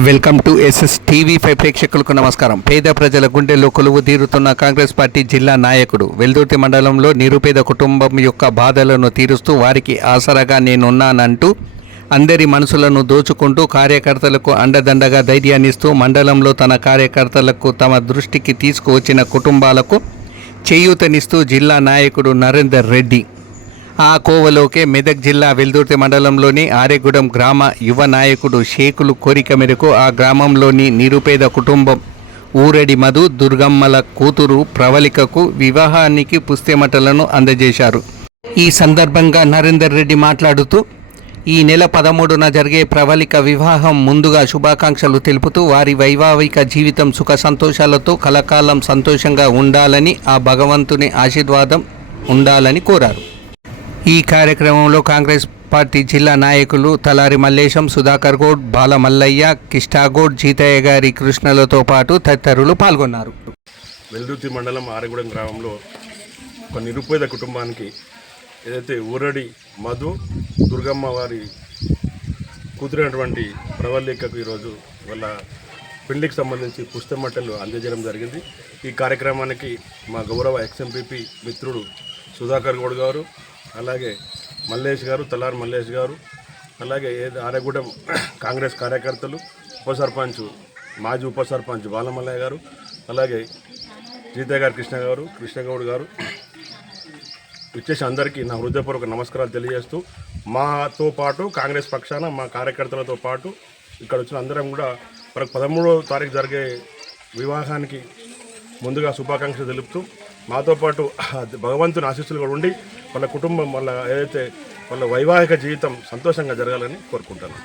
Welcome to SS TV 5 ప్రేక్షకులకు నమస్కారం. పేద ప్రజల గుండెల్లో కొలువు తీరుతున్న కాంగ్రెస్ పార్టీ జిల్లా నాయకుడు వెల్దుర్తి మండలంలో నిరుపేద కుటుంబం యొక్క బాధలను తీరుస్తూ వారికి ఆసరాగా నేనున్నానంటూ అందరి మనసులను దోచుకుంటూ కార్యకర్తలకు అండదండగా ధైర్యాన్నిస్తూ మండలంలో తన కార్యకర్తలకు తమ దృష్టికి తీసుకువచ్చిన కుటుంబాలకు చేయూతనిస్తూ జిల్లా నాయకుడు నరేందర్ రెడ్డి ఆ కోవలోకే మెదక్ జిల్లా వెల్దుర్తి మండలంలోని ఆరేగూడెం గ్రామ యువ నాయకుడు షేకులు కోరిక మేరకు ఆ గ్రామంలోని నిరుపేద కుటుంబం ఊరడి మధు దుర్గమ్మల కూతురు ప్రవళికకు వివాహానికి పుస్తెమటలను అందజేశారు. ఈ సందర్భంగా నరేందర్ రెడ్డి మాట్లాడుతూ ఈ నెల 13న జరిగే ప్రవళిక వివాహం ముందుగా శుభాకాంక్షలు తెలుపుతూ వారి వైవాహిక జీవితం సుఖ సంతోషాలతో కలకాలం సంతోషంగా ఉండాలని ఆ భగవంతుని ఆశీర్వాదం ఉండాలని కోరారు. ఈ కార్యక్రమంలో కాంగ్రెస్ పార్టీ జిల్లా నాయకులు తలారి మల్లేశం, సుధాకర్ గౌడ్, బాల మల్లయ్య, కిష్టాగౌడ్, జీతయ్య గారి కృష్ణలతో పాటు తదితరులు పాల్గొన్నారు. వెల్దుర్తి మండలం ఆరేగూడెం గ్రామంలో ఒక నిరుపేద కుటుంబానికి ఏదైతే ఊరడి మధు దుర్గమ్మ వారి కూతురైనటువంటి ప్రవళికకు ఈరోజు వాళ్ళ పెళ్లికి సంబంధించి పుస్తమట్టలు అందజేయడం జరిగింది. ఈ కార్యక్రమానికి మా గౌరవ ఎక్స్ఎంపీపీ మిత్రుడు సుధాకర్ గౌడ్ గారు, అలాగే మల్లేష్ గారు, తలార్ మల్లేష్ గారు, అలాగే ఆరేగూడెం కాంగ్రెస్ కార్యకర్తలు, ఉప సర్పంచ్ మాజీ ఉప సర్పంచ్ బాలమల్లయ్య గారు, అలాగే జీతయ్య గారు కృష్ణగౌడ్ గారు ఇచ్చేసి అందరికీ నా హృదయపూర్వక నమస్కారాలు తెలియజేస్తూ మాతో పాటు కాంగ్రెస్ పక్షాన మా కార్యకర్తలతో పాటు ఇక్కడ వచ్చిన అందరం కూడా మనకు 13వ తారీఖు జరిగే వివాహానికి ముందుగా శుభాకాంక్షలు తెలుపుతూ మాతో పాటు భగవంతుని ఆశీస్సులు కూడా ఉండి వాళ్ళ కుటుంబం వాళ్ళ ఏదైతే వాళ్ళ వైవాహిక జీవితం సంతోషంగా జరగాలని కోరుకుంటాను.